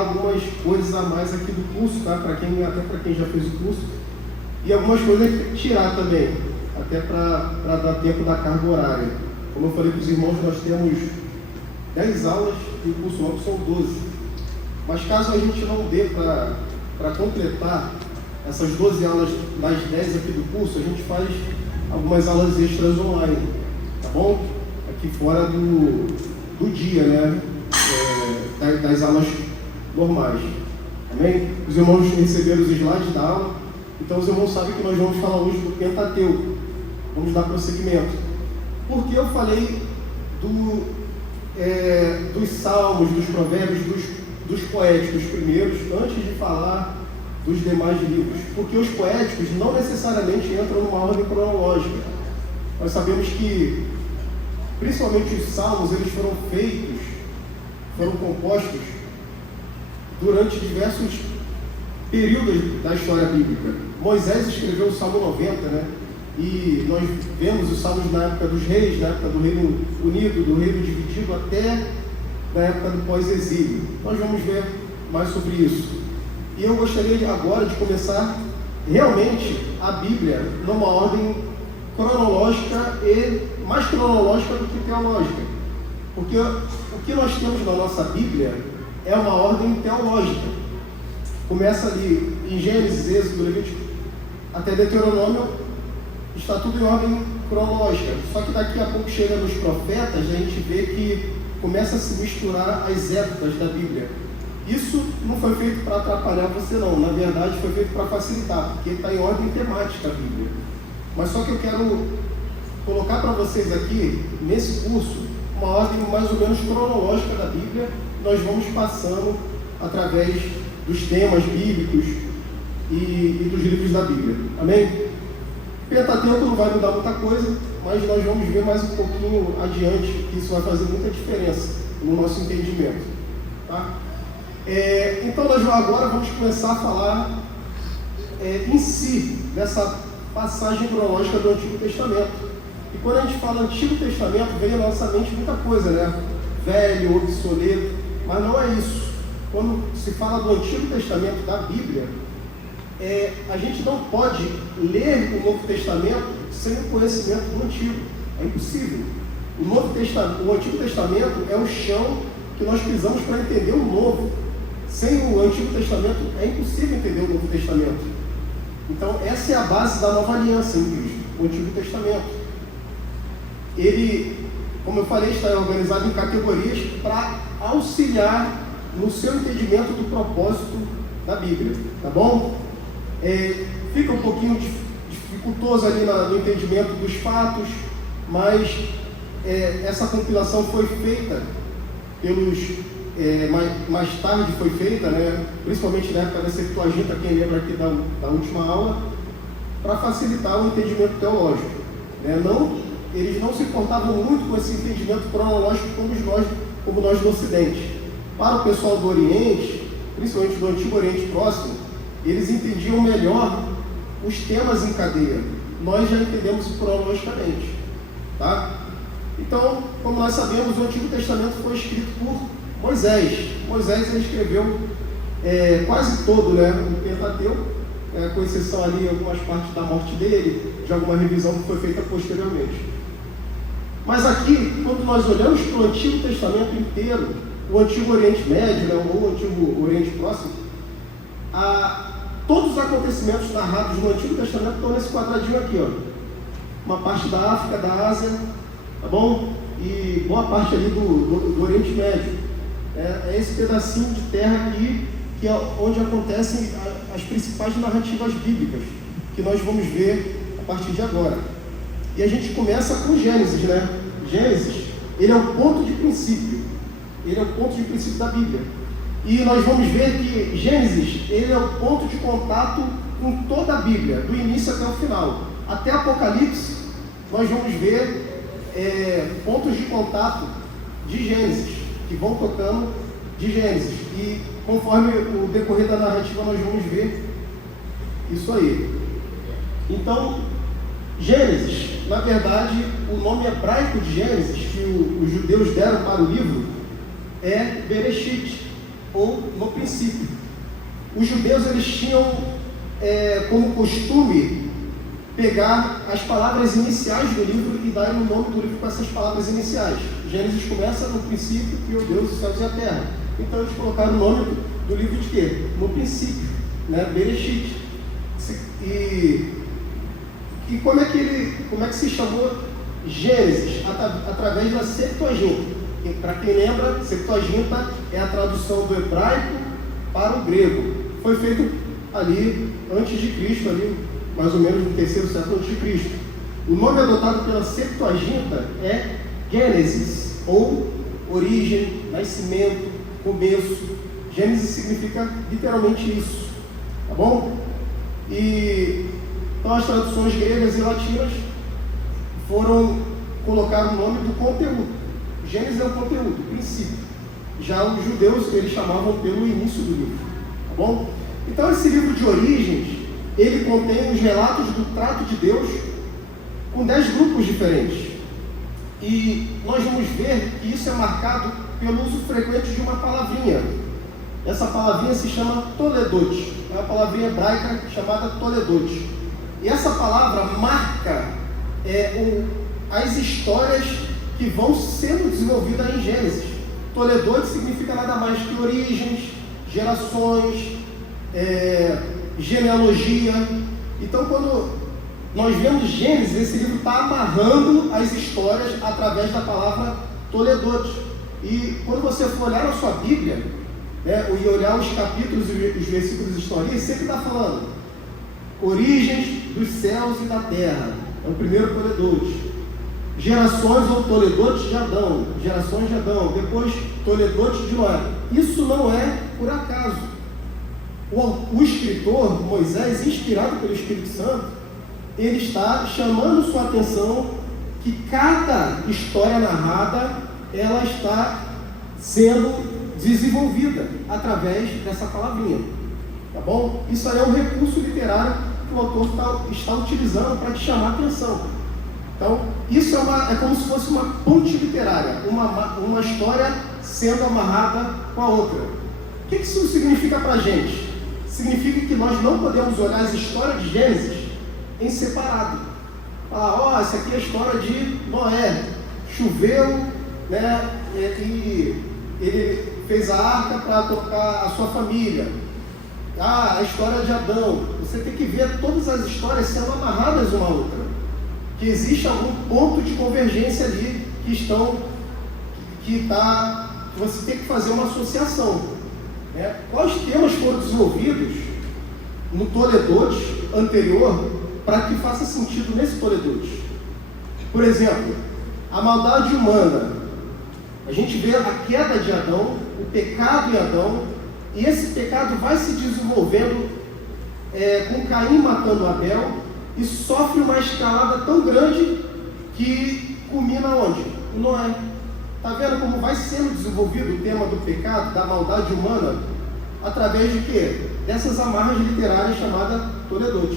algumas coisas a mais aqui do curso, tá? Até para quem já fez o curso. E algumas coisas tirar também, até para dar tempo da carga horária. Como eu falei para os irmãos, nós temos 10 aulas e o curso novo são 12. Mas caso a gente não dê para completar essas 12 aulas das 10 aqui do curso, a gente faz algumas aulas extras online, tá bom? Aqui fora do dia, né? Das aulas normais. Amém? Os irmãos receberam os slides da aula, então os irmãos sabem que nós vamos falar hoje do Pentateuco. Vamos dar prosseguimento. Porque eu falei dos salmos, dos provérbios, dos poéticos primeiros, antes de falar dos demais livros. Porque os poéticos não necessariamente entram numa ordem cronológica. Nós sabemos que, principalmente os salmos, eles foram compostos durante diversos períodos da história bíblica. Moisés escreveu o Salmo 90, né? E nós vemos os salmos na época dos reis, na época do Reino Unido, do Reino Dividido, até na época do pós-exílio. Nós vamos ver mais sobre isso. E eu gostaria agora de começar realmente a Bíblia numa ordem cronológica e mais cronológica do que teológica. Porque o que nós temos na nossa Bíblia é uma ordem teológica. Começa ali em Gênesis, Êxodo, Levítico, até Deuteronômio, está tudo em ordem cronológica. Só que daqui a pouco chega nos profetas, a gente vê que começa a se misturar as épocas da Bíblia. Isso não foi feito para atrapalhar você não, na verdade foi feito para facilitar, porque está em ordem temática a Bíblia. Mas só que eu quero colocar para vocês aqui, nesse curso, uma ordem mais ou menos cronológica da Bíblia. Nós vamos passando através dos temas bíblicos e dos livros da Bíblia. Amém? Pentateuco não vai mudar muita coisa, mas nós vamos ver mais um pouquinho adiante que isso vai fazer muita diferença no nosso entendimento. Tá? Então nós agora vamos começar a falar em si dessa passagem cronológica do Antigo Testamento. E quando a gente fala Antigo Testamento, vem à nossa mente muita coisa, né? Velho, obsoleto, mas não é isso. Quando se fala do Antigo Testamento da Bíblia, a gente não pode ler o Novo Testamento sem o conhecimento do Antigo. É impossível. O Antigo Testamento é o chão que nós pisamos para entender o Novo. Sem o Antigo Testamento é impossível entender o Novo Testamento. Então essa é a base da nova aliança em Cristo, o Antigo Testamento. Ele, como eu falei, está organizado em categorias para auxiliar no seu entendimento do propósito da Bíblia, tá bom? Fica um pouquinho dificultoso ali no entendimento dos fatos, mas essa compilação foi feita mais tarde foi feita, né, principalmente na época da Septuaginta, quem lembra aqui da última aula, para facilitar o entendimento teológico. Eles não se importavam muito com esse entendimento cronológico como nós do Ocidente. Para o pessoal do Oriente, principalmente do Antigo Oriente Próximo, eles entendiam melhor os temas em cadeia. Nós já entendemos cronologicamente. Tá? Então, como nós sabemos, o Antigo Testamento foi escrito por Moisés. Moisés ele escreveu quase todo, né, o Pentateuco, com exceção ali algumas partes da morte dele, de alguma revisão que foi feita posteriormente. Mas aqui, quando nós olhamos para o Antigo Testamento inteiro, o Antigo Oriente Médio, né, ou o Antigo Oriente Próximo, todos os acontecimentos narrados no Antigo Testamento estão nesse quadradinho aqui, ó. Uma parte da África, da Ásia, tá bom? E boa parte ali do Oriente Médio. É esse pedacinho de terra aqui que é onde acontecem as principais narrativas bíblicas, que nós vamos ver a partir de agora. E a gente começa com Gênesis, né? Gênesis, ele é o ponto de princípio. Ele é o ponto de princípio da Bíblia. E nós vamos ver que Gênesis, ele é o ponto de contato com toda a Bíblia, do início até o final. Até Apocalipse, nós vamos ver pontos de contato de Gênesis, que vão tocando de Gênesis. E conforme o decorrer da narrativa, nós vamos ver isso aí. Então, Gênesis, na verdade, o nome hebraico de Gênesis, que os judeus deram para o livro, é Bereshit. ou no princípio. Os judeus eles tinham como costume pegar as palavras iniciais do livro e dar o nome do livro com essas palavras iniciais. Gênesis começa no princípio, criou Deus os céus e a terra. Então eles colocaram o nome do livro de quê? No princípio, né? Bereshit. E como é que se chamou Gênesis? Através da Septuaginta. Para quem lembra, Septuaginta é a tradução do hebraico para o grego. Foi feito ali antes de Cristo, ali mais ou menos no 3º século antes de Cristo. O nome adotado pela Septuaginta é Gênesis, ou origem, nascimento, começo. Gênesis significa literalmente isso, tá bom? Então as traduções gregas e latinas foram colocar o nome do conteúdo. Gênesis é o conteúdo, o princípio. Já os judeus, eles chamavam pelo início do livro, tá bom? Então esse livro de origens, ele contém os relatos do trato de Deus com 10 grupos diferentes. E nós vamos ver que isso é marcado pelo uso frequente de uma palavrinha. Essa palavrinha se chama Toledot, é uma palavrinha hebraica chamada Toledot. E essa palavra marca as histórias que vão sendo desenvolvidas em Gênesis. Toledot significa nada mais que origens, gerações, genealogia. Então, quando nós vemos Gênesis, esse livro está amarrando as histórias através da palavra Toledot. E quando você for olhar na sua Bíblia, e olhar os capítulos e os versículos de história, sempre está falando origens dos céus e da terra. É o primeiro Toledot. Gerações ou Toledot de Adão, gerações de Adão, depois Toledot de Noé. Isso não é por acaso. O escritor, Moisés, inspirado pelo Espírito Santo, ele está chamando sua atenção que cada história narrada, ela está sendo desenvolvida através dessa palavrinha, tá bom? Isso aí é um recurso literário que o autor está utilizando para te chamar a atenção. Então, isso é como se fosse uma ponte literária, uma história sendo amarrada com a outra. O que isso significa para a gente? Significa que nós não podemos olhar as histórias de Gênesis em separado. Falar, essa aqui é a história de Noé. Choveu, né, e ele fez a arca para tocar a sua família. A história de Adão. Você tem que ver todas as histórias sendo amarradas uma à outra. Que existe algum ponto de convergência ali que você tem que fazer uma associação. Quais temas foram desenvolvidos no Toledot anterior para que faça sentido nesse Toledot? Por exemplo, a maldade humana. A gente vê a queda de Adão, o pecado em Adão, e esse pecado vai se desenvolvendo com Caim matando Abel, e sofre uma escalada tão grande que culmina onde? Noé. Está vendo como vai sendo desenvolvido o tema do pecado, da maldade humana, através de quê? Dessas amarras literárias chamadas Toledot.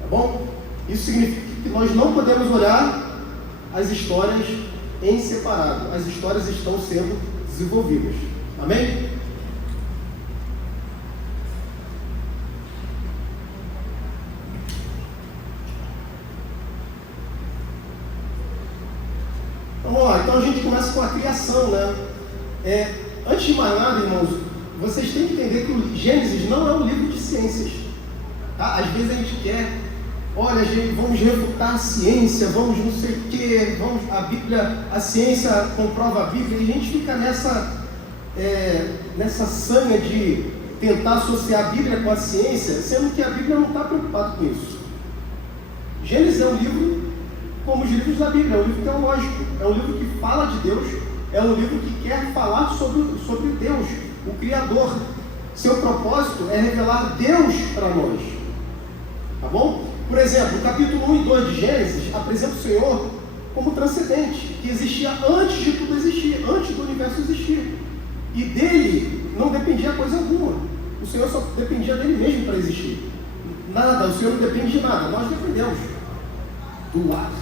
Tá bom? Isso significa que nós não podemos olhar as histórias em separado. As histórias estão sendo desenvolvidas. Amém? Vamos lá, então a gente começa com a criação, né? Antes de mais nada, irmãos, vocês têm que entender que o Gênesis não é um livro de ciências. Tá? Às vezes a gente quer, olha, gente, vamos refutar a ciência, vamos não sei o quê, a Bíblia, a ciência comprova a Bíblia, e a gente fica nessa sanha de tentar associar a Bíblia com a ciência, sendo que a Bíblia não está preocupada com isso. Gênesis é um livro como os livros da Bíblia, é um livro teológico, é um livro que fala de Deus, é um livro que quer falar sobre Deus, o Criador. Seu propósito é revelar Deus para nós, tá bom? Por exemplo, o capítulo 1 e 2 de Gênesis apresenta o Senhor como transcendente, que existia antes de tudo existir, antes do universo existir, e dele não dependia coisa alguma. O Senhor só dependia dele mesmo para existir. Nada, o Senhor não depende de nada, nós dependemos do ar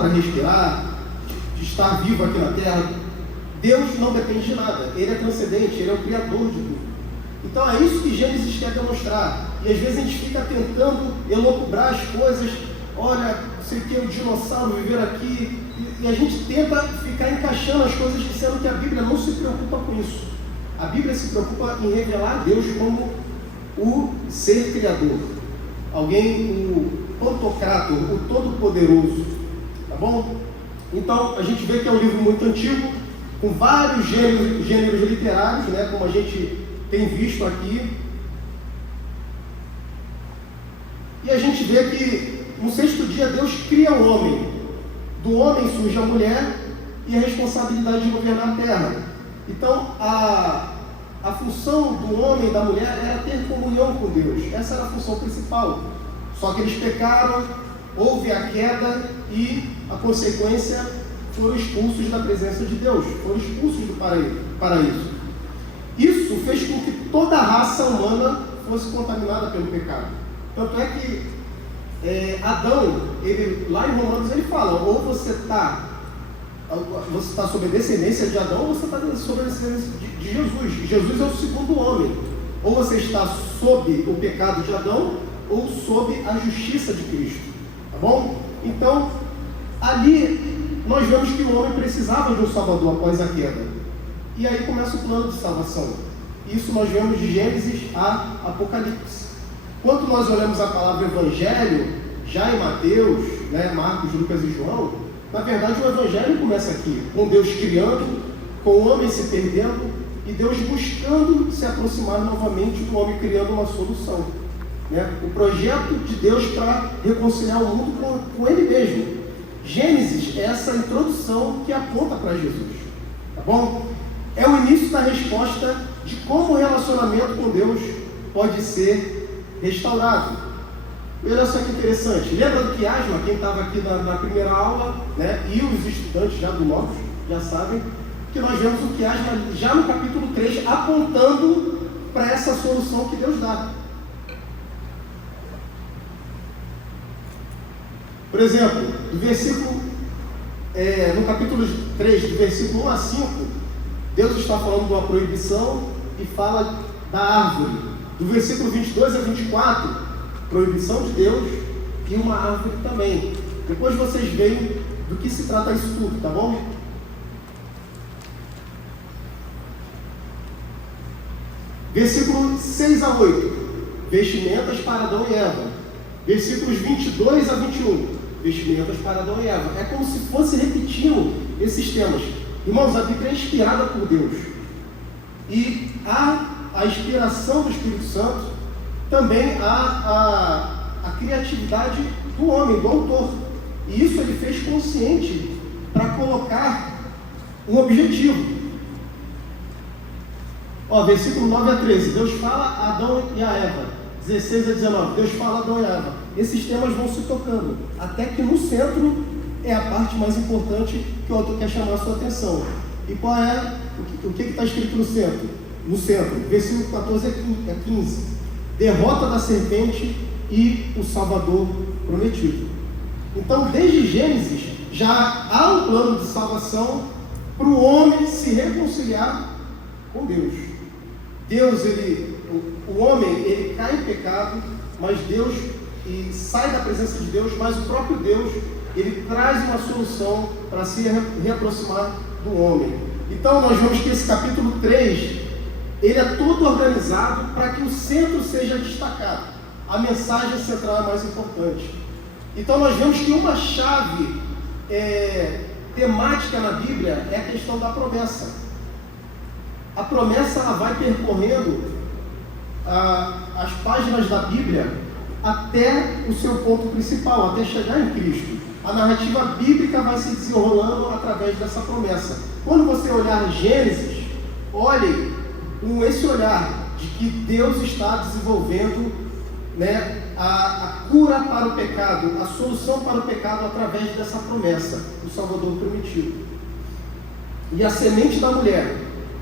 para respirar, de estar vivo aqui na terra, Deus não depende de nada, Ele é transcendente, Ele é o Criador de tudo. Então é isso que Gênesis quer demonstrar. E às vezes a gente fica tentando elocubrar as coisas. Olha, sei que o dinossauro viver aqui, e a gente tenta ficar encaixando as coisas, dizendo que a Bíblia não se preocupa com isso. A Bíblia se preocupa em revelar Deus como o ser criador, alguém, o Pantocrator, o Todo-Poderoso, tá bom? Então a gente vê que é um livro muito antigo, com vários gêneros literários, né, como a gente tem visto aqui. E a gente vê que no sexto dia Deus cria o homem. Do homem surge a mulher e a responsabilidade de governar a terra. Então a função do homem e da mulher era ter comunhão com Deus. Essa era a função principal. Só que eles pecaram, houve a queda e a consequência foram expulsos da presença de Deus, foram expulsos do paraíso. Isso fez com que toda a raça humana fosse contaminada pelo pecado. Tanto é que Adão, lá em Romanos ele fala, ou você está sob a descendência de Adão, ou você está sob a descendência de Jesus. Jesus é o segundo homem. Ou você está sob o pecado de Adão, ou sob a justiça de Cristo. Tá bom? Então, ali nós vemos que o homem precisava de um Salvador após a queda. E aí começa o plano de salvação. Isso nós vemos de Gênesis a Apocalipse. Quando nós olhamos a palavra Evangelho, já em Mateus, né, Marcos, Lucas e João, na verdade o Evangelho começa aqui, com Deus criando, com o homem se perdendo e Deus buscando se aproximar novamente do homem, criando uma solução. Né? O projeto de Deus para reconciliar o mundo com Ele mesmo. Gênesis é essa introdução que aponta para Jesus. Tá bom? É o início da resposta de como o relacionamento com Deus pode ser restaurado. E olha só que interessante, lembra do quiasma? Quem estava aqui na primeira aula, né, e os estudantes já do Novos já sabem, que nós vemos o quiasma já no capítulo 3 apontando para essa solução que Deus dá. Por exemplo, no capítulo 3, do versículo 1 a 5, Deus está falando de uma proibição e fala da árvore. Do versículo 22 a 24, proibição de Deus e uma árvore também. Depois vocês veem do que se trata isso tudo, tá bom? Versículo 6 a 8, vestimentas para Adão e Eva. Versículos 22 a 21, vestimentas para Adão e Eva. É como se fosse repetindo esses temas. Irmãos, a Bíblia é inspirada por Deus. E a inspiração do Espírito Santo, também a criatividade do homem, do autor. E isso ele fez consciente para colocar um objetivo. Versículo 9 a 13, Deus fala a Adão e a Eva. 16 a 19, Deus fala a Adão e a Eva. Esses temas vão se tocando, até que no centro é a parte mais importante que o autor quer chamar a sua atenção. E qual é? O que está escrito no centro? No centro, versículo 14 a 15, derrota da serpente e o Salvador prometido. Então, desde Gênesis, já há um plano de salvação para o homem se reconciliar com Deus. O homem, ele cai em pecado, mas Deus, e sai da presença de Deus, mas o próprio Deus, ele traz uma solução para se reaproximar do homem. Então, nós vemos que esse capítulo 3, ele é todo organizado para que o centro seja destacado. A mensagem central é mais importante. Então nós vemos que uma chave temática na Bíblia é a questão da promessa. A promessa ela vai percorrendo as páginas da Bíblia até o seu ponto principal, até chegar em Cristo. A narrativa bíblica vai se desenrolando através dessa promessa. Quando você olhar Gênesis, olhe com esse olhar de que Deus está desenvolvendo, né, a cura para o pecado, a solução para o pecado através dessa promessa, do Salvador prometido. E a semente da mulher,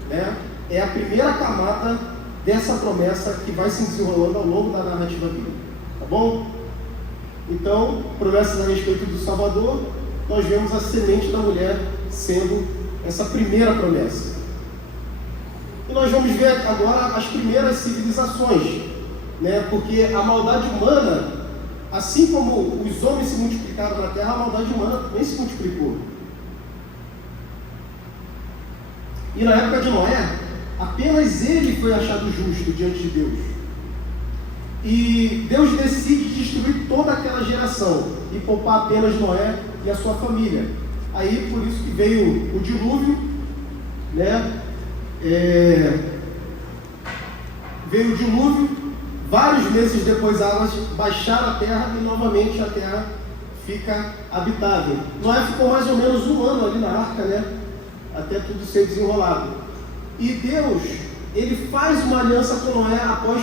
né, é a primeira camada dessa promessa que vai se desenrolando ao longo da narrativa bíblica. Tá bom? Então, promessas a respeito do Salvador, nós vemos a semente da mulher sendo essa primeira promessa. E nós vamos ver agora as primeiras civilizações, né? Porque a maldade humana, assim como os homens se multiplicaram na terra, a maldade humana também se multiplicou. E na época de Noé, apenas ele foi achado justo diante de Deus. E Deus decide destruir toda aquela geração e poupar apenas Noé e a sua família. Aí, por isso que veio o dilúvio, né? Veio o dilúvio, vários meses depois as águas baixaram a terra e novamente a terra fica habitável. Noé ficou mais ou menos 1 ano ali na arca, né? Até tudo ser desenrolado. E Deus, ele faz uma aliança com Noé após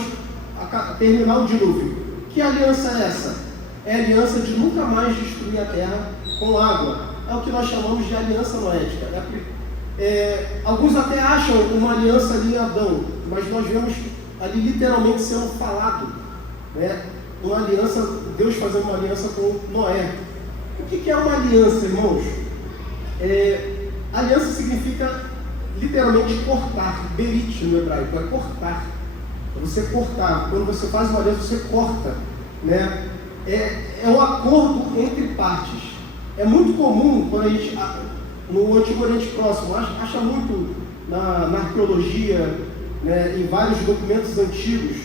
terminar o dilúvio. Que aliança é essa? É a aliança de nunca mais destruir a terra com água. É o que nós chamamos de aliança noética. Alguns até acham uma aliança ali em Adão, mas nós vemos ali literalmente sendo falado, né? Uma aliança, Deus fazendo uma aliança com Noé. O que é uma aliança, irmãos? Aliança significa literalmente cortar, berit no hebraico, é cortar. É você cortar. Quando você faz uma aliança, você corta, né? É um acordo entre partes. É muito comum, quando a gente, no Antigo Oriente Próximo, acha muito na arqueologia, né, em vários documentos antigos,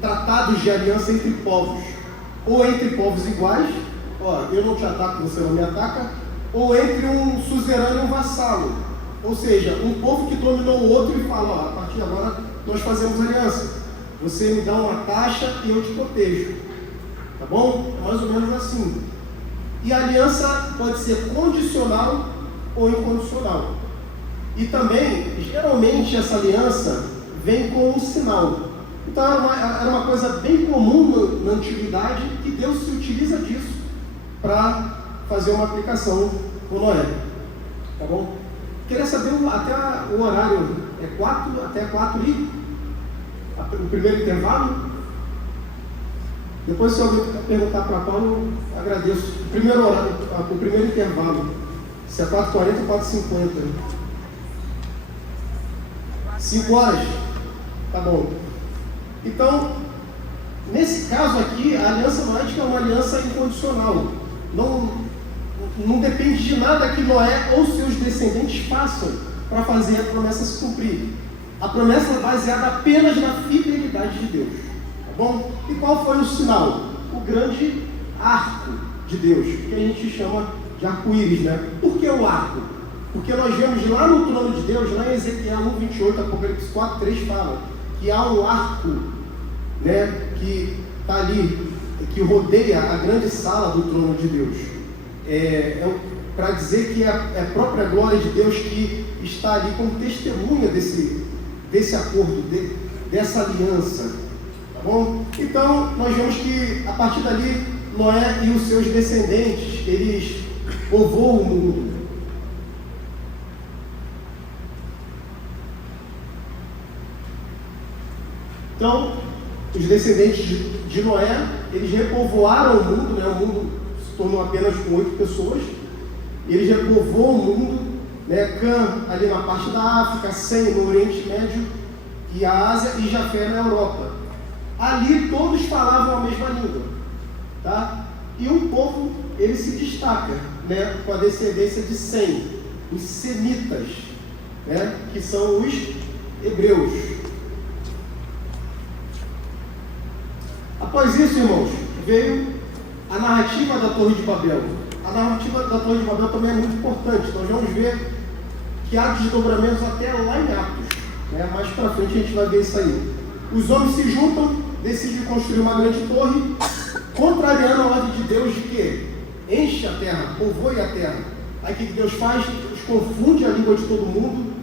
tratados de aliança entre povos, ou entre povos iguais, eu não te ataco, você não me ataca, ou entre um suzerano e um vassalo, ou seja, um povo que dominou o outro e fala, a partir de agora nós fazemos aliança, você me dá uma taxa e eu te protejo, tá bom? É mais ou menos assim. E a aliança pode ser condicional ou incondicional. E também, geralmente, essa aliança vem com um sinal. Então, era uma coisa bem comum na antiguidade, que Deus se utiliza disso para fazer uma aplicação com Noé. Tá bom? Queria saber até o horário, até 4 e o primeiro intervalo? Depois, se alguém perguntar para Paulo, eu agradeço. O primeiro horário, o primeiro intervalo, se é 4h40 ou 4h50. 5 horas? Tá bom. Então, nesse caso aqui, a aliança noética é uma aliança incondicional. Não depende de nada que Noé ou seus descendentes façam para fazer a promessa se cumprir. A promessa é baseada apenas na fidelidade de Deus. Tá bom? E qual foi o sinal? O grande arco de Deus, que a gente chama de arco-íris, né? Por que o arco? Porque nós vemos lá no trono de Deus, lá em Ezequiel 1:28, Apocalipse 4:3 fala que há um arco, né, que está ali, que rodeia a grande sala do trono de Deus. Para dizer que é a própria glória de Deus que está ali como testemunha desse acordo, dessa aliança. Tá bom? Então, nós vemos que a partir dali, Noé e os seus descendentes, eles povoam o mundo. Então, os descendentes de Noé, eles repovoaram o mundo, né? O mundo se tornou apenas com 8 pessoas. Eles repovoam o mundo, né? Cã ali na parte da África, Sem no Oriente Médio e a Ásia, e Jafé na Europa. Ali todos falavam a mesma língua, tá? E um povo, ele se destaca, né? Com a descendência de Sem, os semitas, né? Que são os hebreus. Após isso, irmãos, veio a narrativa da Torre de Babel. A narrativa da Torre de Babel também é muito importante. Nós vamos ver que há desdobramentos até lá em Atos, né? Mais para frente a gente vai ver isso aí. Os homens se juntam, decidem construir uma grande torre, contrariando a ordem de Deus de que enche a terra, povoe a terra. Aí o que Deus faz? Deus confunde a língua de todo mundo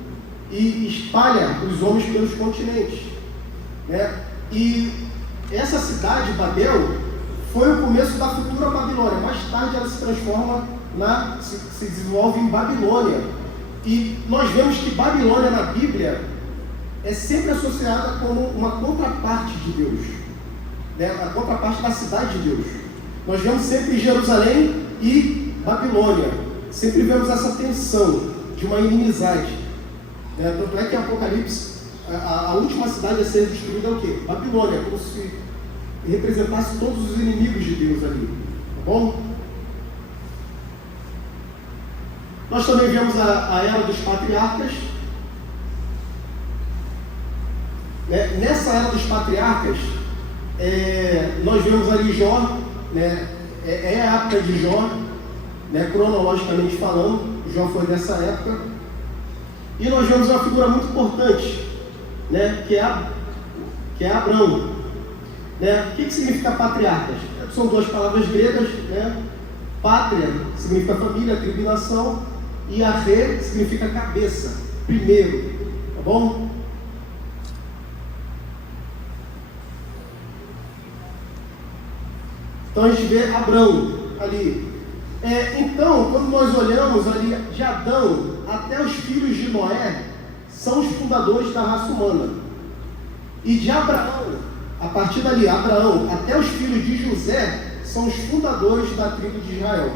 e espalha os homens pelos continentes, né? E essa cidade, Babel, foi o começo da futura Babilônia. Mais tarde ela se transforma, se desenvolve em Babilônia. E nós vemos que Babilônia na Bíblia é sempre associada como uma contraparte de Deus, né? A contraparte da cidade de Deus. Nós vemos sempre Jerusalém e Babilônia. sempre vemos essa tensão de uma inimizade. Tanto é que em Apocalipse, a última cidade a ser destruída é o quê? Babilônia, como se representasse todos os inimigos de Deus ali. Tá bom? Nós também vemos a era dos patriarcas. Nessa era dos patriarcas, nós vemos ali Jó, é a época de Jó, cronologicamente falando, Jó foi dessa época, e nós vemos uma figura muito importante, que é Abrão. O que significa patriarcas? São duas palavras gregas, pátria significa família, tribo e nação, e arre significa cabeça, primeiro, tá bom? Então a gente vê Abrão ali. Então, quando nós olhamos ali de Adão até os filhos de Noé, são os fundadores da raça humana. E de Abraão, a partir dali, Abraão até os filhos de José, são os fundadores da tribo de Israel.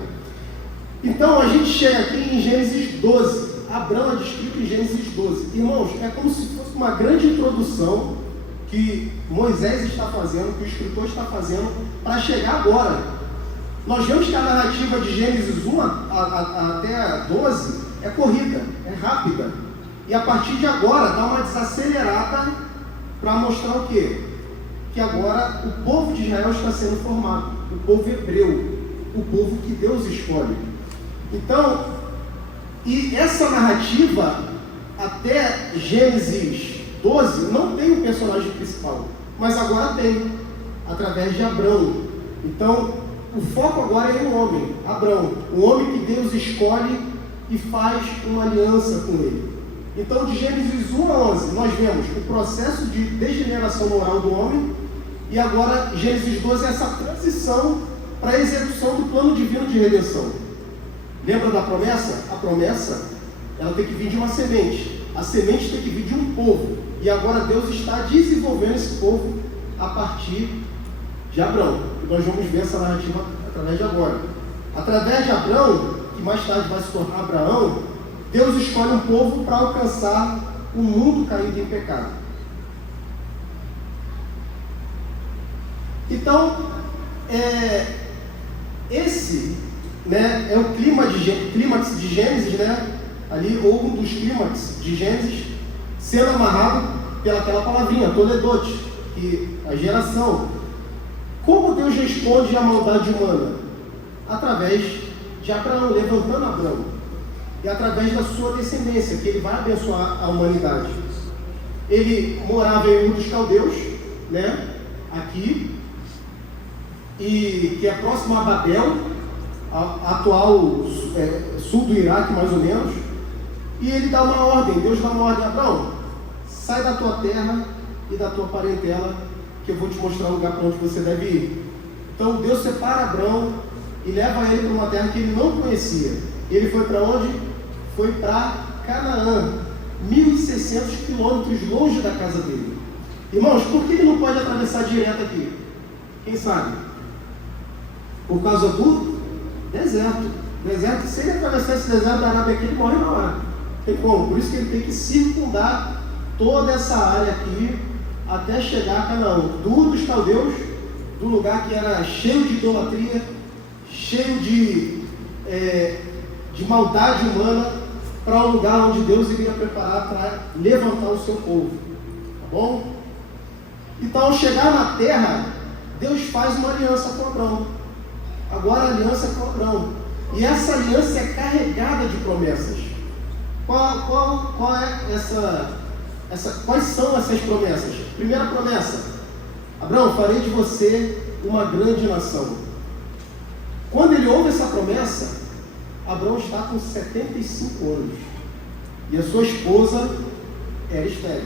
Então a gente chega aqui em Gênesis 12. Abrão é descrito em Gênesis 12. Irmãos, é como se fosse uma grande introdução que Moisés está fazendo, que o escritor está fazendo, para chegar agora. Nós vemos que a narrativa de Gênesis 1 até 12 é corrida, é rápida. E a partir de agora dá uma desacelerada para mostrar o quê? Que agora o povo de Israel está sendo formado, o povo hebreu, o povo que Deus escolhe. Então, e essa narrativa até Gênesis 12 não tem um personagem principal, mas agora tem, através de Abrão. Então, o foco agora é em um homem, Abrão, o homem que Deus escolhe e faz uma aliança com ele. Então, de Gênesis 1 a 11, nós vemos o processo de degeneração moral do homem, e agora Gênesis 12 é essa transição para a execução do plano divino de redenção. Lembra da promessa? A promessa, ela tem que vir de uma semente. A semente tem que vir de um povo. E agora Deus está desenvolvendo esse povo a partir de Abrão. E nós vamos ver essa narrativa através de agora. Através de Abrão, que mais tarde vai se tornar Abraão, Deus escolhe um povo para alcançar o mundo caído em pecado. Então, esse é o clímax de Gênesis, ali, ou um dos clímax de Gênesis, sendo amarrado pelaquela palavrinha, Toledot, que a geração. Como Deus responde à maldade humana? Através de Abraão, levantando Abraão, e através da sua descendência, que ele vai abençoar a humanidade. Ele morava em Ur dos Caldeus, aqui, e que é próximo a Babel, atual sul do Iraque, mais ou menos. E ele dá uma ordem, Deus dá uma ordem: Abraão, sai da tua terra e da tua parentela, que eu vou te mostrar o lugar para onde você deve ir. Então Deus separa Abraão e leva ele para uma terra que ele não conhecia. Ele foi para onde? Foi para Canaã, 1.600 quilômetros longe da casa dele. Irmãos, por que ele não pode atravessar direto aqui? Quem sabe? Por causa do deserto. Deserto, se ele atravessar esse deserto da Arábia aqui, ele morre na hora. Tem como? Por isso que ele tem que circundar toda essa área aqui até chegar a Canaã, do Ur dos Caldeus, do lugar que era cheio de idolatria, cheio de maldade humana, para um lugar onde Deus iria preparar para levantar o seu povo. Tá bom? Então, ao chegar na terra, Deus faz uma aliança com Abraão. Agora a aliança é com Abraão. E essa aliança é carregada de promessas. Qual é quais são essas promessas? Primeira promessa: Abraão, farei de você uma grande nação. Quando ele ouve essa promessa, Abraão está com 75 anos. E a sua esposa era estéril.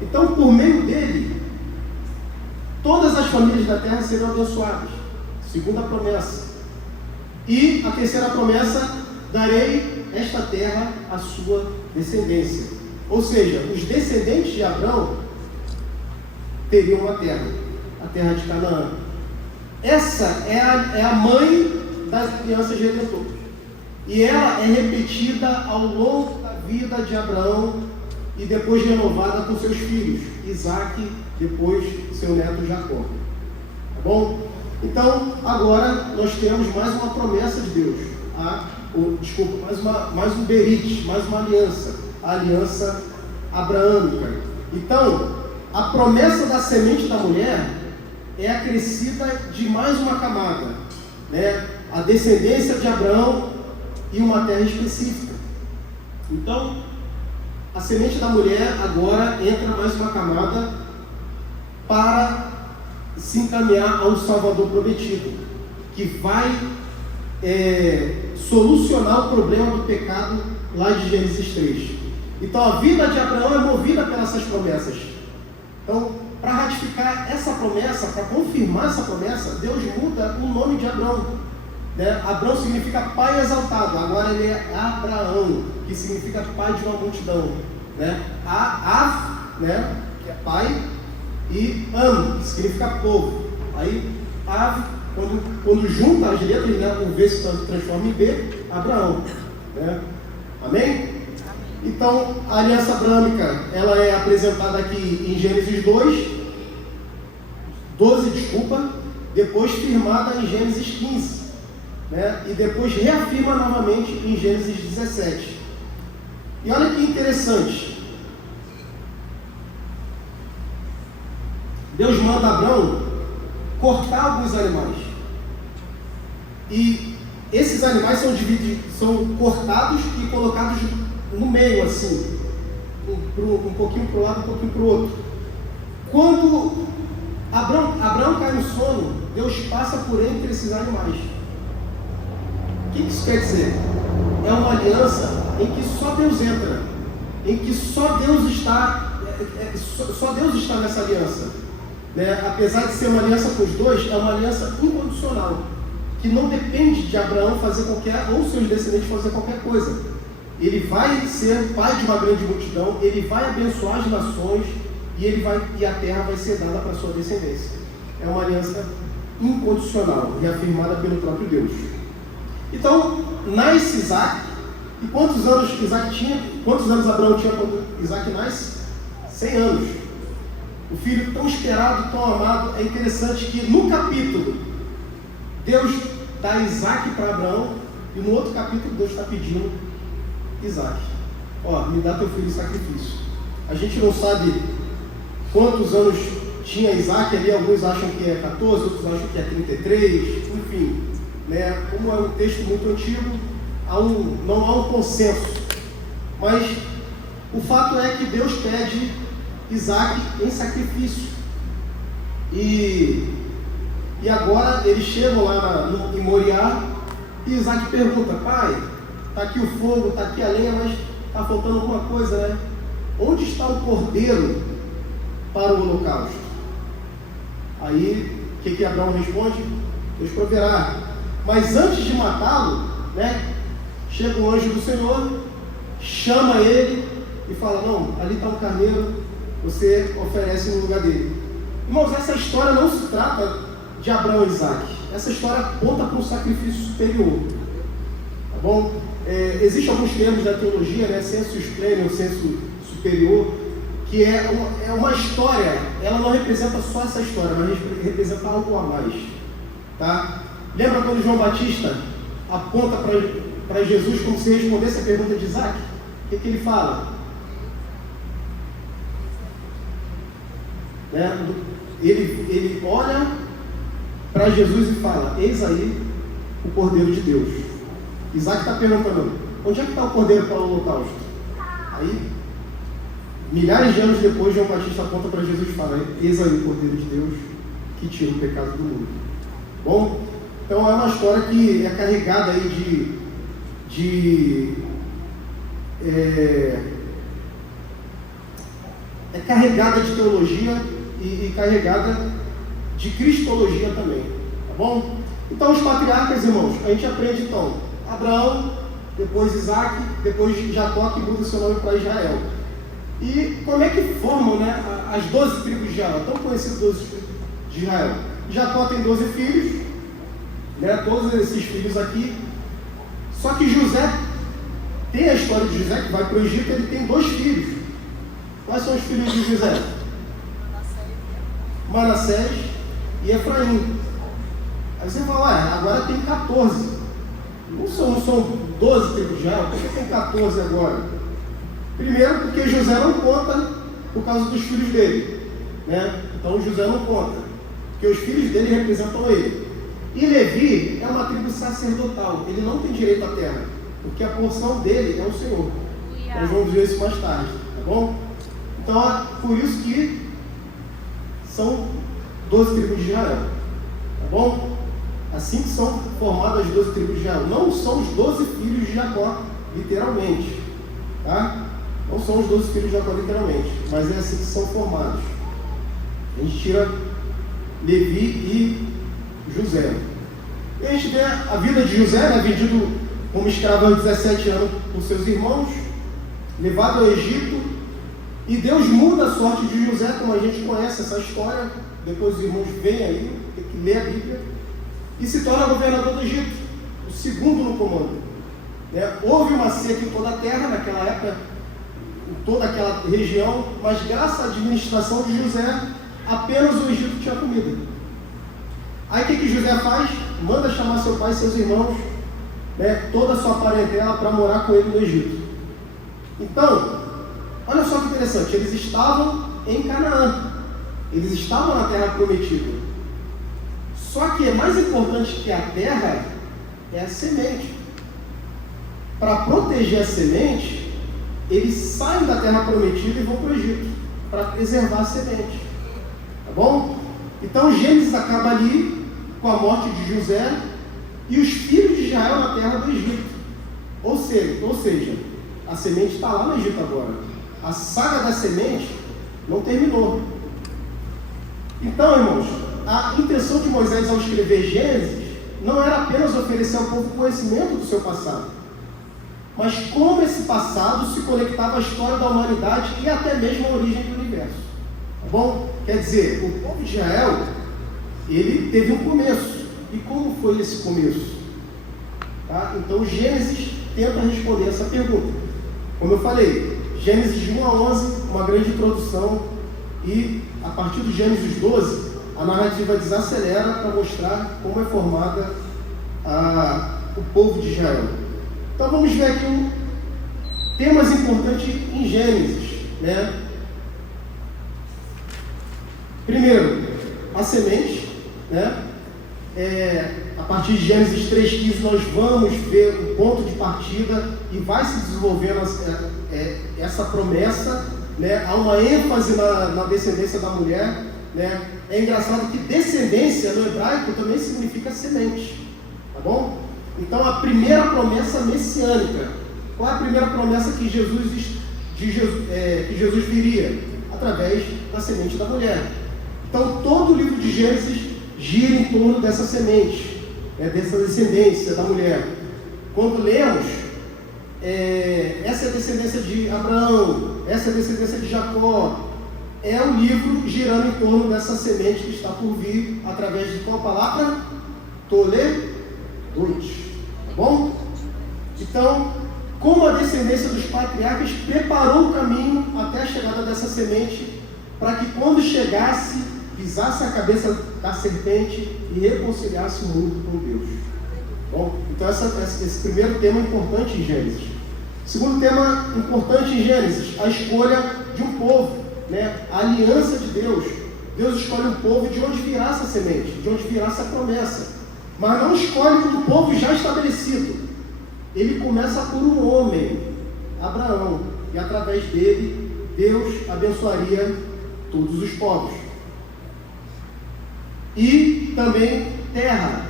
Então, por meio dele, todas as famílias da terra serão abençoadas. Segunda promessa. E a terceira promessa: darei esta terra à sua descendência. Ou seja, os descendentes de Abraão teriam uma terra, a terra de Canaã. Essa é a mãe das alianças redentoras. E ela é repetida ao longo da vida de Abraão e depois renovada com seus filhos, Isaac, depois seu neto Jacó. Tá bom? Então, agora nós temos mais uma promessa de Deus. Mais um berit, mais uma aliança. A aliança abraâmica. Então, a promessa da semente da mulher é acrescida de mais uma camada, né? A descendência de Abraão e uma terra específica. Então, a semente da mulher agora entra mais uma camada para se encaminhar ao Salvador prometido, que vai solucionar o problema do pecado lá de Gênesis 3. Então a vida de Abraão é movida pelas essas promessas. Então, para ratificar essa promessa, para confirmar essa promessa, Deus muda o nome de Abraão. Né? Abraão significa pai exaltado, agora ele é Abraão, que significa pai de uma multidão. Né? Né? Que é pai, e Am, que significa povo. Aí, Av, quando junta as letras, né? O V se transforma em B, Abraão. Né? Amém? Então, a aliança abrâmica, ela é apresentada aqui em Gênesis 12, depois firmada em Gênesis 15, né? E depois reafirma novamente em Gênesis 17. E olha que interessante, Deus manda Abraão cortar alguns animais, e esses animais são cortados e colocados no meio, assim, um pouquinho para um lado, um pouquinho para o outro. Quando Abraão cai no sono, Deus passa por entre esses animais. O que isso quer dizer? É uma aliança em que só Deus entra, em que só Deus está nessa aliança. Né? Apesar de ser uma aliança com os dois, é uma aliança incondicional, que não depende de Abraão fazer ou seus descendentes fazer qualquer coisa. Ele vai ser pai de uma grande multidão, ele vai abençoar as nações e a terra vai ser dada para a sua descendência. É uma aliança incondicional, reafirmada pelo próprio Deus. Então, nasce Isaac. E quantos anos Abraão tinha quando Isaac nasce? 100 anos. O filho tão esperado, tão amado. É interessante que no capítulo, Deus dá Isaac para Abraão, e no outro capítulo Deus está pedindo Isaac. Me dá teu filho em sacrifício. A gente não sabe quantos anos tinha Isaac ali, alguns acham que é 14, outros acham que é 33, enfim, né? Como é um texto muito antigo, não há um consenso. Mas o fato é que Deus pede Isaac em sacrifício. E agora eles chegam lá em Moriá, e Isaac pergunta: pai, está aqui o fogo, está aqui a lenha, mas está faltando alguma coisa, né? Onde está o cordeiro para o holocausto? Aí, o que Abraão responde? Deus proverá. Mas antes de matá-lo, né, chega o anjo do Senhor, chama ele e fala: não, ali está um carneiro, você oferece no lugar dele. Irmãos, essa história não se trata de Abraão e Isaac. Essa história aponta para um sacrifício superior. Tá bom? Existem alguns termos da teologia, né? Sensus plenior, senso superior, que é uma história. Ela não representa só essa história, mas representa algo a mais. Tá? Lembra quando João Batista aponta para Jesus como se respondesse a pergunta de Isaac? O que ele fala? Né? Ele olha para Jesus e fala: eis aí o Cordeiro de Deus. Isaac está perguntando: onde é que está o Cordeiro para o holocausto? Aí, milhares de anos depois, João Batista aponta para Jesus e fala: eis aí o Cordeiro de Deus que tira o pecado do mundo. Bom, então é uma história que é carregada aí é carregada de teologia e carregada de cristologia também, tá bom? Então os patriarcas, irmãos, a gente aprende então Abraão, depois Isaac, depois Jacó, que muda seu nome para Israel. E como é que formam, né, as 12 tribos de Israel, tão conhecidas 12 tribos de Israel? Jacó tem 12 filhos, né, todos esses filhos aqui, Só que José, tem a história de José que vai para o Egito, ele tem 2 filhos. Quais são os filhos de José? Manassés e Efraim. Aí você fala, agora tem 14. Não são 12 tribos de Israel, por que tem 14 agora? Primeiro porque José não conta por causa dos filhos dele, né? Então José não conta, porque os filhos dele representam ele. E Levi é uma tribo sacerdotal, ele não tem direito à terra, porque a porção dele é o Senhor. Nós vamos ver isso mais tarde, tá bom? Então, por isso que são 12 tribos de Israel, tá bom? Assim que são formadas as 12 tribos de Israel. Não são os 12 filhos de Jacó, literalmente, tá? Não são os 12 filhos de Jacó, literalmente, mas é assim que são formados. A gente tira Levi e José. E a gente vê a vida de José, né, vendido como escravo aos 17 anos por seus irmãos, levado ao Egito, e Deus muda a sorte de José, como a gente conhece essa história. Depois os irmãos vêm aí, tem que ler a Bíblia, e se torna governador do Egito, o segundo no comando. Houve uma seca em toda a terra, naquela época, em toda aquela região, mas graças à administração de José, apenas o Egito tinha comida. Aí o que José faz? Manda chamar seu pai e seus irmãos, toda a sua parentela, para morar com ele no Egito. Então, olha só que interessante, eles estavam em Canaã, eles estavam na terra prometida. Só que é mais importante que a terra é a semente. Para proteger a semente, eles saem da terra prometida e vão para o Egito, para preservar a semente. Tá bom? Então Gênesis acaba ali com a morte de José e os filhos de Israel na terra do Egito. Ou seja, a semente está lá no Egito agora. A saga da semente não terminou. Então, irmãos, a intenção de Moisés ao escrever Gênesis não era apenas oferecer ao povo conhecimento do seu passado, mas como esse passado se conectava à história da humanidade e até mesmo à origem do universo. Tá bom? Quer dizer, o povo de Israel, ele teve um começo. E como foi esse começo? Tá? Então Gênesis tenta responder essa pergunta. Como eu falei, Gênesis de 1 a 11, uma grande introdução, e a partir do Gênesis 12, a narrativa desacelera para mostrar como é formada o povo de Israel. Então vamos ver aqui temas importantes em Gênesis, né? Primeiro, a semente, né? A partir de Gênesis 3,15 nós vamos ver o ponto de partida e vai se desenvolvendo essa promessa, né? Há uma ênfase na descendência da mulher, né? É engraçado que descendência no hebraico também significa semente, tá bom? Então a primeira promessa messiânica, qual é a primeira promessa que Jesus viria? Através da semente da mulher. Então todo o livro de Gênesis gira em torno dessa semente, dessa descendência da mulher. Quando lemos, essa é a descendência de Abraão, essa é a descendência de Jacó, é o livro girando em torno dessa semente que está por vir, através de qual palavra? Toledoite. Tá bom? Então, como a descendência dos patriarcas preparou o caminho até a chegada dessa semente, para que quando chegasse, pisasse a cabeça da serpente e reconciliasse o mundo com Deus. Bom, então esse primeiro tema é importante em Gênesis. Segundo tema importante em Gênesis, a escolha de um povo, né? A aliança de Deus. Deus escolhe um povo de onde virá essa semente, de onde virá essa promessa, mas não escolhe um povo já estabelecido. Ele começa por um homem, Abraão, e através dele Deus abençoaria todos os povos. E também terra,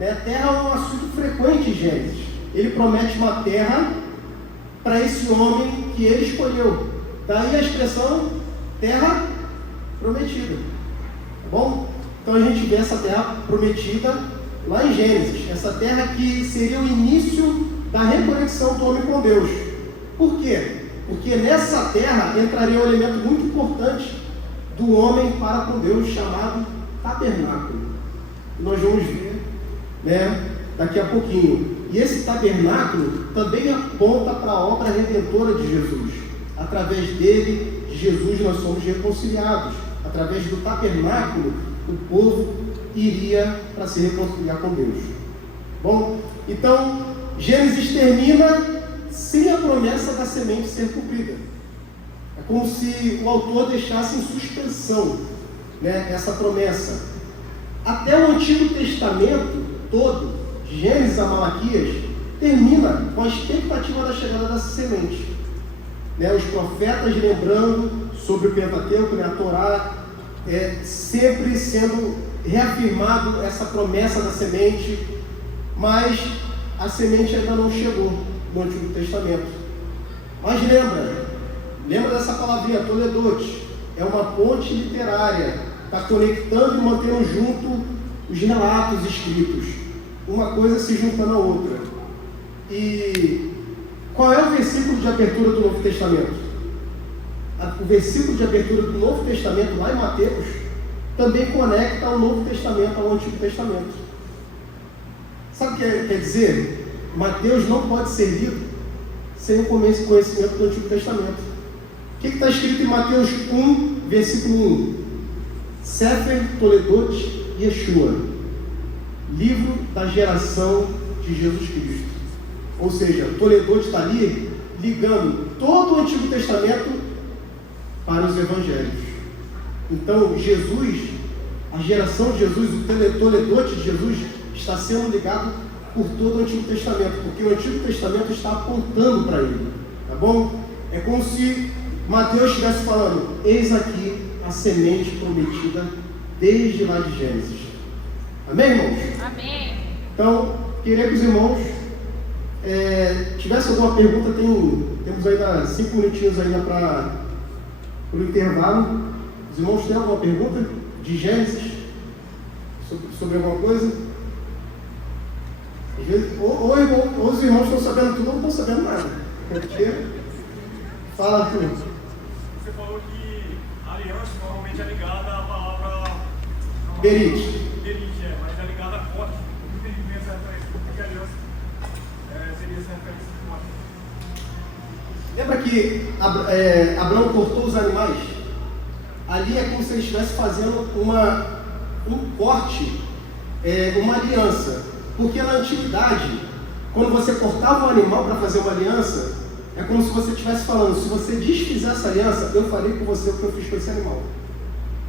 né? Terra é um assunto frequente em Gênesis. Ele promete uma terra para esse homem que ele escolheu. Daí a expressão terra prometida. Tá bom? Então a gente vê essa terra prometida lá em Gênesis. Essa terra que seria o início da reconexão do homem com Deus. Por quê? Porque nessa terra entraria um elemento muito importante do homem para com Deus, chamado tabernáculo. Nós vamos ver, né, daqui a pouquinho. E esse tabernáculo também aponta para a obra redentora de Jesus. Através dele, de Jesus, nós somos reconciliados. Através do tabernáculo, o povo iria para se reconciliar com Deus. Bom, então, Gênesis termina sem a promessa da semente ser cumprida. É como se o autor deixasse em suspensão, né, essa promessa. Até o Antigo Testamento todo, de Gênesis a Malaquias, termina com a expectativa da chegada dessa semente. Né, os profetas lembrando sobre o Pentateuco, né, a Torá, sempre sendo reafirmado essa promessa da semente, mas a semente ainda não chegou no Antigo Testamento. Mas lembra dessa palavrinha, toledot, é uma ponte literária, está conectando e mantendo junto os relatos escritos, uma coisa se juntando à outra. E qual é o versículo de abertura do Novo Testamento? O versículo de abertura do Novo Testamento, lá em Mateus, também conecta o Novo Testamento ao Antigo Testamento. Sabe o que quer dizer? Mateus não pode ser lido sem o conhecimento do Antigo Testamento. O que está escrito em Mateus 1, versículo 1? Sefer Toledot Yeshua, livro da geração de Jesus Cristo. Ou seja, Toledot está ali ligando todo o Antigo Testamento para os Evangelhos. Então, Jesus, a geração de Jesus, o Toledot de Jesus, está sendo ligado por todo o Antigo Testamento, porque o Antigo Testamento está apontando para ele, tá bom? É como se Mateus estivesse falando: eis aqui a semente prometida desde lá de Gênesis. Amém, irmãos? Amém. Então, queria que os irmãos tivessem alguma pergunta. Temos ainda 5 minutinhos ainda para o intervalo. Os irmãos têm alguma pergunta de Gênesis? Sobre alguma coisa? Às vezes, ou os irmãos estão sabendo tudo ou não estão sabendo nada. Fala tudo. Você falou que aliança normalmente é ligada à palavra Berit. Mas é ligada a corte. O que tem essa referência? Por que aliança seria essa referência? Lembra que Abraão cortou os animais? Ali é como se ele estivesse fazendo um corte, uma aliança. Porque na antiguidade, quando você cortava um animal para fazer uma aliança, é como se você estivesse falando: se você desfizer essa aliança, eu farei com você o que eu fiz com esse animal.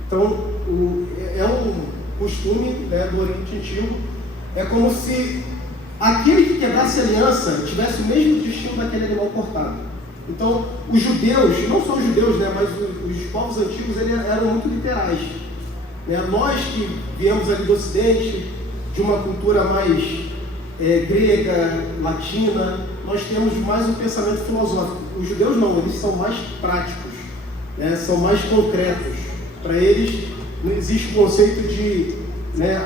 Então, é um costume, né, do Oriente Antigo. É como se aquele que quebrasse a aliança tivesse o mesmo destino daquele animal cortado. Então, os judeus, não só os judeus, né, mas os povos antigos, eles eram muito literais. Né? Nós que viemos ali do Ocidente, de uma cultura mais grega, latina, nós temos mais um pensamento filosófico. Os judeus não, eles são mais práticos, né? São mais concretos. Para eles não existe o conceito de, né,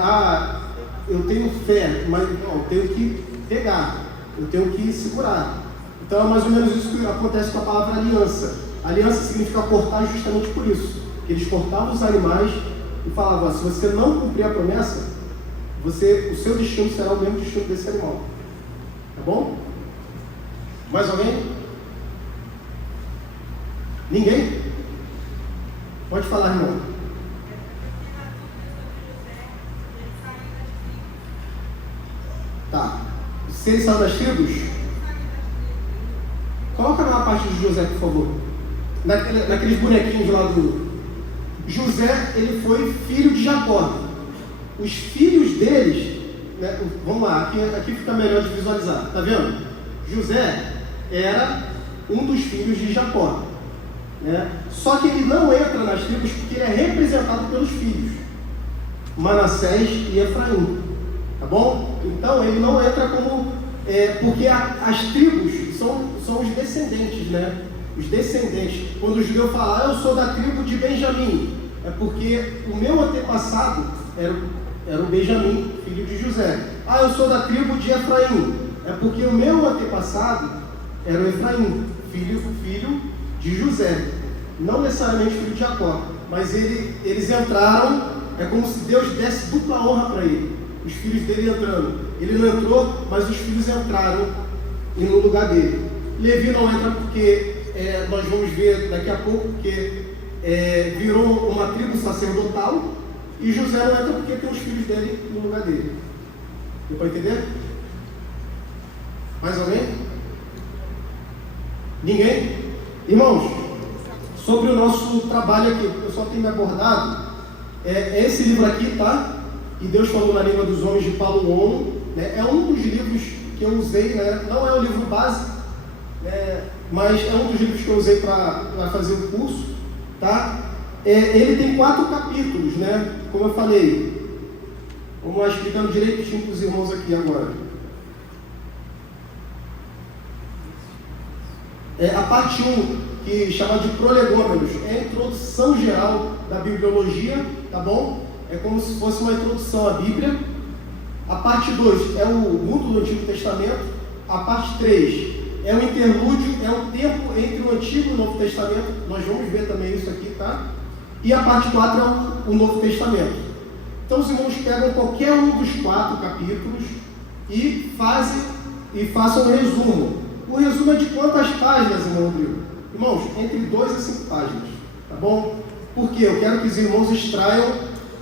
eu tenho fé, mas não, eu tenho que pegar, eu tenho que segurar. Então é mais ou menos isso que acontece com a palavra aliança. Aliança significa cortar justamente por isso, que eles cortavam os animais e falavam: se você não cumprir a promessa, o seu destino será o mesmo destino desse animal. Tá bom? Mais alguém? Ninguém? Pode falar, irmão. Tá. Se ele saiu das tribos, coloca na parte de José, por favor. Naqueles bonequinhos lá do... José, ele foi filho de Jacó. Os filhos deles, né, vamos lá, aqui fica melhor de visualizar, tá vendo? José era um dos filhos de Jacó, né? Só que ele não entra nas tribos porque ele é representado pelos filhos, Manassés e Efraim, tá bom? Então ele não entra como, porque as tribos são os descendentes, né? Os descendentes. Quando o judeu fala: eu sou da tribo de Benjamim, é porque o meu antepassado era o Benjamim, filho de José. Eu sou da tribo de Efraim, é porque o meu antepassado era o Efraim, filho de José. Não necessariamente filho de Jacó, mas eles entraram, é como se Deus desse dupla honra para ele. os filhos dele entrando. Ele não entrou, mas os filhos entraram no lugar dele. Levi não entra porque, nós vamos ver daqui a pouco, porque virou uma tribo sacerdotal, e José não entra porque tem os filhos dele no lugar dele. Deu para entender? Mais alguém? Ninguém? Irmãos, sobre o nosso trabalho aqui, o pessoal tem me abordado, é esse livro aqui, tá? E Deus falou na língua dos homens de Paulo Ono, né? É um dos livros que eu usei, né? Não é o livro base, mas é um dos livros que eu usei para fazer o curso, tá? Ele tem 4 capítulos, né? Como eu falei. Vamos lá explicando direitinho para os irmãos aqui agora. A parte 1, que chama de prolegômenos, é a introdução geral da bibliologia, tá bom? É como se fosse uma introdução à Bíblia. A parte 2 é o mundo do Antigo Testamento. A parte 3 é o interlúdio, é o tempo entre o Antigo e o Novo Testamento. Nós vamos ver também isso aqui, tá? E a parte 4 é o Novo Testamento. Então os irmãos pegam qualquer um dos 4 capítulos e façam um resumo. O resumo é de quantas páginas, irmão Rodrigo? Irmãos, entre 2 a 5 páginas, tá bom? Porque eu quero que os irmãos extraiam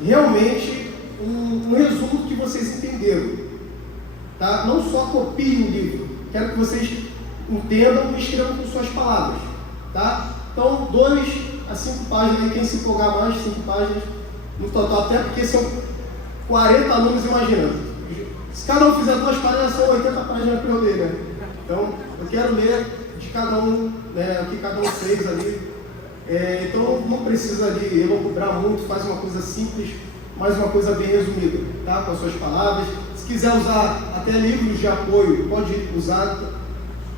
realmente um resumo que vocês entenderam, tá? Não só copiem o livro, quero que vocês entendam e escrevam com suas palavras, tá? Então, 2 a 5 páginas, aí quem se empolgar mais, 5 páginas no total, até porque são 40 alunos, imagina. Se cada um fizer 2 páginas, são 80 páginas para eu ler, né? Então, eu quero ler de cada um, né, o que cada um fez ali. Então, não precisa ali elocubrar muito, faz uma coisa simples, mas uma coisa bem resumida, tá? Com as suas palavras. Se quiser usar até livros de apoio, pode usar,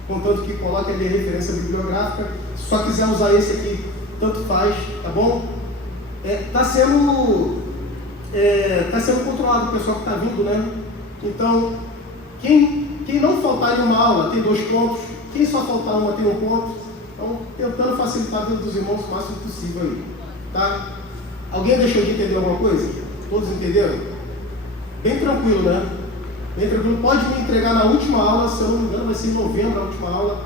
contanto que coloque ali a referência bibliográfica. Se só quiser usar esse aqui, tanto faz, tá bom? Está sendo controlado o pessoal que está vindo, né? Então, quem não faltar em uma aula tem 2 pontos, quem só faltar uma tem 1 ponto. Então, tentando facilitar a vida dos irmãos o máximo possível aí, tá? Alguém deixou de entender alguma coisa? Todos entenderam? Bem tranquilo, né? Bem tranquilo. Pode me entregar na última aula, se eu não me engano, vai ser em novembro a última aula,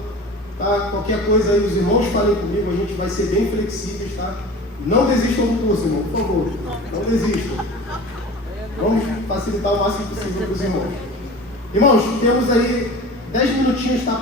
tá? Qualquer coisa aí, os irmãos falem comigo, a gente vai ser bem flexíveis, tá? Não desistam do curso, irmão, por favor. Não desistam. Vamos facilitar o máximo possível para os irmãos. Irmãos, temos aí 10 minutinhos, tá?